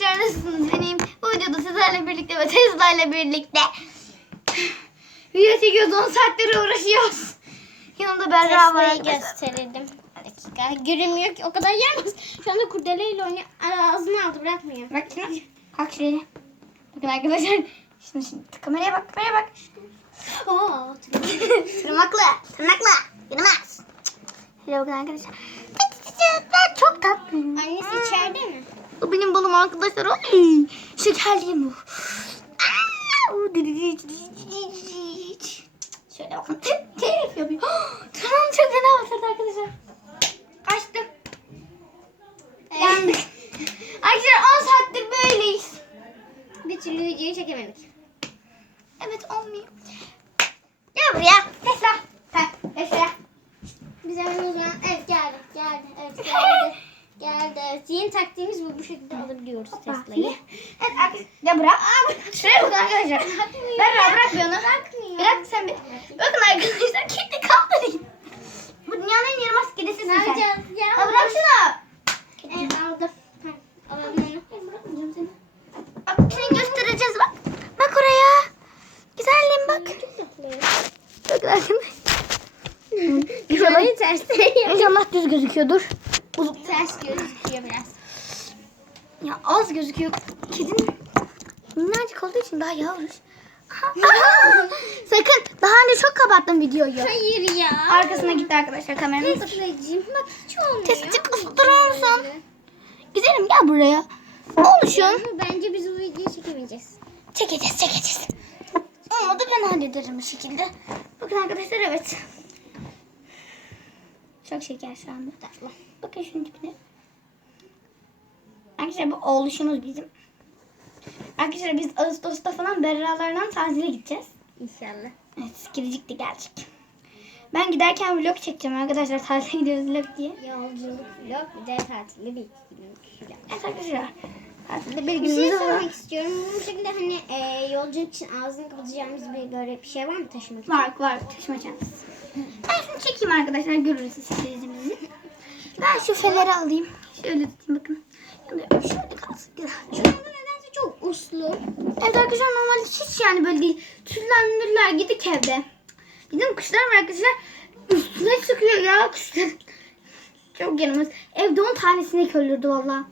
Nasılsınız benim? Bu videoda sizlerle birlikte ve Tesla ile birlikte video çekiyoruz. 10 saattir uğraşıyoruz. Yanımda Berra var. Tesla'yı gösterelim. Bir dakika. Görünmüyor ki o kadar yalnız. Şu anda kurdeleyle oynuyor. Ağzını aldı bırakmıyor. Bak şimdi. Kalk şuraya. Bakın arkadaşlar. Şimdi, şimdi kameraya bak. Kameraya bak. Oo, Tırmakla. Tırmakla. Yürümez. Şöyle bakın arkadaşlar. Ben çok tatlıyım. Annesi içeride mi? Bu benim balım arkadaşlar. Ay, şekerliyim bu. Şöyle bakın. Telif yapıyor. Tamam çok fena batırdı arkadaşlar. Kaçtım. Yandık. Arkadaşlar 10 saattir böyleyiz. Bir türlü videoyu çekemedik. Evet olmuyor. Gel buraya. Tesla. Ha, Tesla. Biz hemen o zaman evet geldi. Geldi. Evet geldi. geldi. Evet, Yeni taktiğimiz bu. Bu şekilde alabiliyoruz Tesla'yı. Evet arkadaşlar. Ya bırak. Şuraya bakın arkadaşlar. Berra bırak bir onu. Bırakmıyor. Bırak sen bir. Bakın arkadaşlar kedi kaldı. Bu dünyanın en yaramaz kedisisin Ne sen. ya? Bırak şunu. Evet aldım. Ben bırakmayacağım seni. Bak seni göstereceğiz bak. Bak oraya. Güzelliğim bak. Bakın arkadaşlar. Ters İnşallah düz gözüküyordur. Uzun. Ters gözüküyor biraz. Ya az gözüküyor. Kedinin minnacık olduğu için daha yavruş. Sakın daha önce çok kapattım videoyu. Hayır ya. Arkasına gitti arkadaşlar kameramız. Tesla'cığım bak hiç olmuyor. Tesacık ısıtırır mısın? Güzelim gel buraya. Oluşun. Bence biz bu videoyu çekemeyeceğiz. Çekeceğiz çekeceğiz. Olmadı ben hallederim bir şekilde. Bakın arkadaşlar evet. Çok şeker şu anda. Tatlı. Bakın şunun tipine. Arkadaşlar bu oğluşumuz bizim. Arkadaşlar biz Ağustos'ta falan Berralarla tatile gideceğiz. İnşallah. Evet gidecek de gelecek. Ben giderken vlog çekeceğim arkadaşlar tatile gidiyoruz vlog diye. Yolculuk vlog bir de tatilde bir günlük vlog. Evet arkadaşlar. Tatilde bir Bir şey sormak istiyorum. Bu şekilde hani e, yolculuk için ağzını kapatacağımız bir böyle bir şey var mı taşımak için? Var var taşıma çantası. Ben şunu çekeyim arkadaşlar görürüz sizimizi. Ben şu feneri alayım. Şöyle tutayım bakın. Şöyle, kalsın güzel. Şu anda nedense çok uslu. Evet arkadaşlar normalde hiç yani böyle değil. Tüllendirirler gidik evde. Bizim kuşlar var arkadaşlar. Üstüne çıkıyor ya kuşlar. Çok yaramaz. Evde 10 tane sinek öldürdü valla.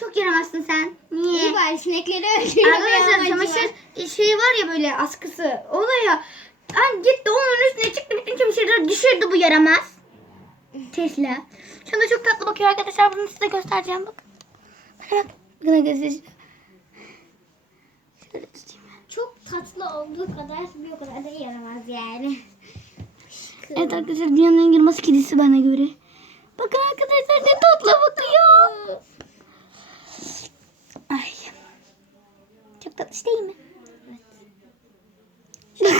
Çok yaramazsın sen. Niye? İyi bari sinekleri öldürüyor. Arkadaşlar çamaşır şeyi var ya böyle askısı. O da ya. Hani gitti onun üstüne çıktı bütün çamaşırları düşürdü bu yaramaz. Tesla. Şu anda çok tatlı bakıyor arkadaşlar. Bunu size göstereceğim bak. Bak bak. Bakın göstereceğim. Şöyle tutayım. Çok tatlı olduğu kadar bir o kadar da yaramaz yani. Evet arkadaşlar dünyanın en yaramaz kedisi bana göre. Bakın arkadaşlar ne tatlı bakıyor. Ay. Çok tatlı değil mi?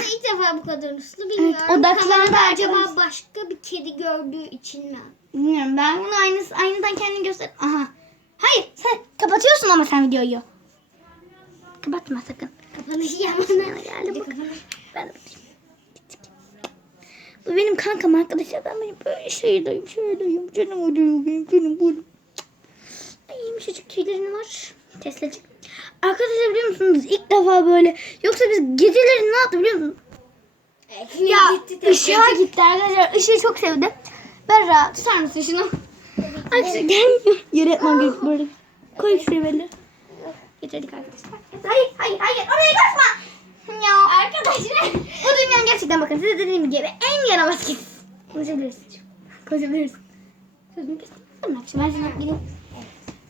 İlk defa bu kadar uslu bilmiyorum. Evet, odaklandı Kamerada acaba başka bir kedi gördüğü için mi? Bilmiyorum ben bunu aynısı, aynadan kendini göster. Aha. Hayır sen kapatıyorsun ama sen videoyu. Kapatma sakın. Kapanışı yapmanı. Yana geldi bak. Ben de bakayım. Bu benim kankam arkadaşlar. Ben benim böyle şeydeyim, şeydeyim. Canım benim, canım olayım. Ay yumuşacık tüylerin var. Teslacık. Arkadaşlar biliyor musunuz ilk defa böyle. Yoksa biz geceleri ne yaptı biliyor musunuz? Evet, Ya gitti ışığa gitti arkadaşlar. Işığı çok sevdi. Berra tutar mısın şunu? Arkadaşlar gelmiyor. Yere yapmam gerek böyle. Koy şuraya böyle. Getirdik arkadaşlar. Hayır hayır hayır oraya kaçma. Ya arkadaşlar. Bu dünyanın gerçekten bakın size dediğim gibi en yaramaz kedisi. Konuşabiliriz. Konuşabiliriz. Sözümü kestim. Tamam şimdi ben şuna gideyim.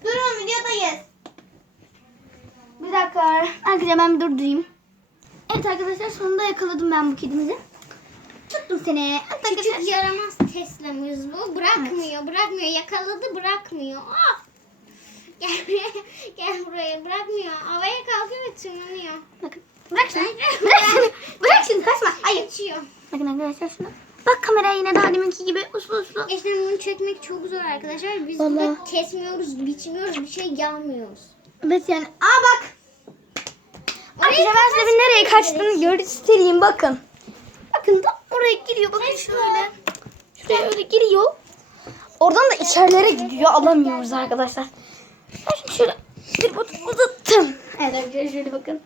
Durun videodayız. Bir dakika. Arkadaşlar ben bir durdurayım. Evet arkadaşlar sonunda yakaladım ben bu kedimizi. Tuttum seni. Evet arkadaşlar. Küçük yaramaz Tesla'mız bu. Bırakmıyor, bırakmıyor. Yakaladı, bırakmıyor. Ah! Gel buraya, gel buraya. Bırakmıyor. Havaya kalkıyor ve tırmanıyor. Bakın. Bırak şunu. Bırak şunu. Bırak şunu kaçma. Hayır. Geçiyor. Bakın arkadaşlar şuna. Bak kameraya yine daha deminki gibi uslu uslu. Gerçekten bunu çekmek çok zor arkadaşlar. Biz Vallahi. burada kesmiyoruz, biçmiyoruz, bir şey yapmıyoruz. Evet yani. Aa bak. Arkadaşlar ben size bir nereye kaçtığını göstereyim bakın. Bakın da oraya giriyor. Bakın şöyle. Şuraya öyle giriyor. Oradan da içerilere gidiyor. Alamıyoruz arkadaşlar. Ben şimdi şöyle tripodu uzattım. Evet arkadaşlar şöyle bakın.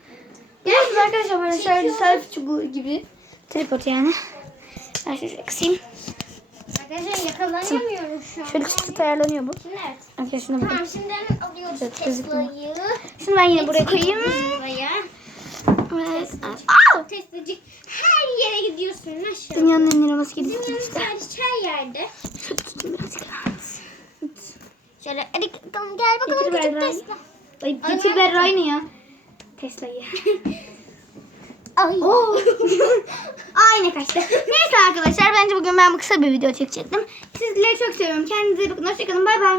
Biliyorsunuz arkadaşlar böyle şöyle selfie çubuğu gibi. Tripod yani. Ben şöyle kısayım. Arkadaşlar yakalanamıyorum şu an. Şöyle çıt çıt ayarlanıyor bu. Şimdi evet. Arkadaşlar bakın. Tamam şimdi hemen alıyoruz Evet. Tesla'yı. Şunu ben yine buraya koyayım. Evet. Aa! Teslacık her yere gidiyorsun maşallah. Dünyanın en arabası gibi. Bizim yanımız sadece her yerde. Şöyle tutayım birazcık. Şöyle hadi tamam gel bakalım Getir küçük Berra'yı. Tesla. Ay getir aynı ya. Tesla'yı. Ay. Oo. Aynı kaçtı. Neyse arkadaşlar bence bugün ben bu kısa bir video çekecektim. Sizleri çok seviyorum. Kendinize iyi bakın. Hoşçakalın. Bay bay.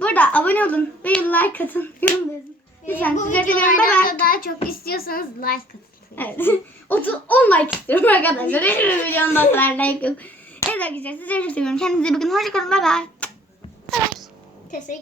Bu arada abone olun ve like atın. Yorum da yazın. Lütfen Ee, bu sizleri seviyorum. Bay bay. videolardan da daha çok istiyorsanız like atın. Evet. 30, 10 like istiyorum arkadaşlar. Hiçbir videomda o kadar like yok. Evet arkadaşlar sizleri çok seviyorum. Kendinize iyi bakın. Hoşçakalın. Bay bay. Tesla'yı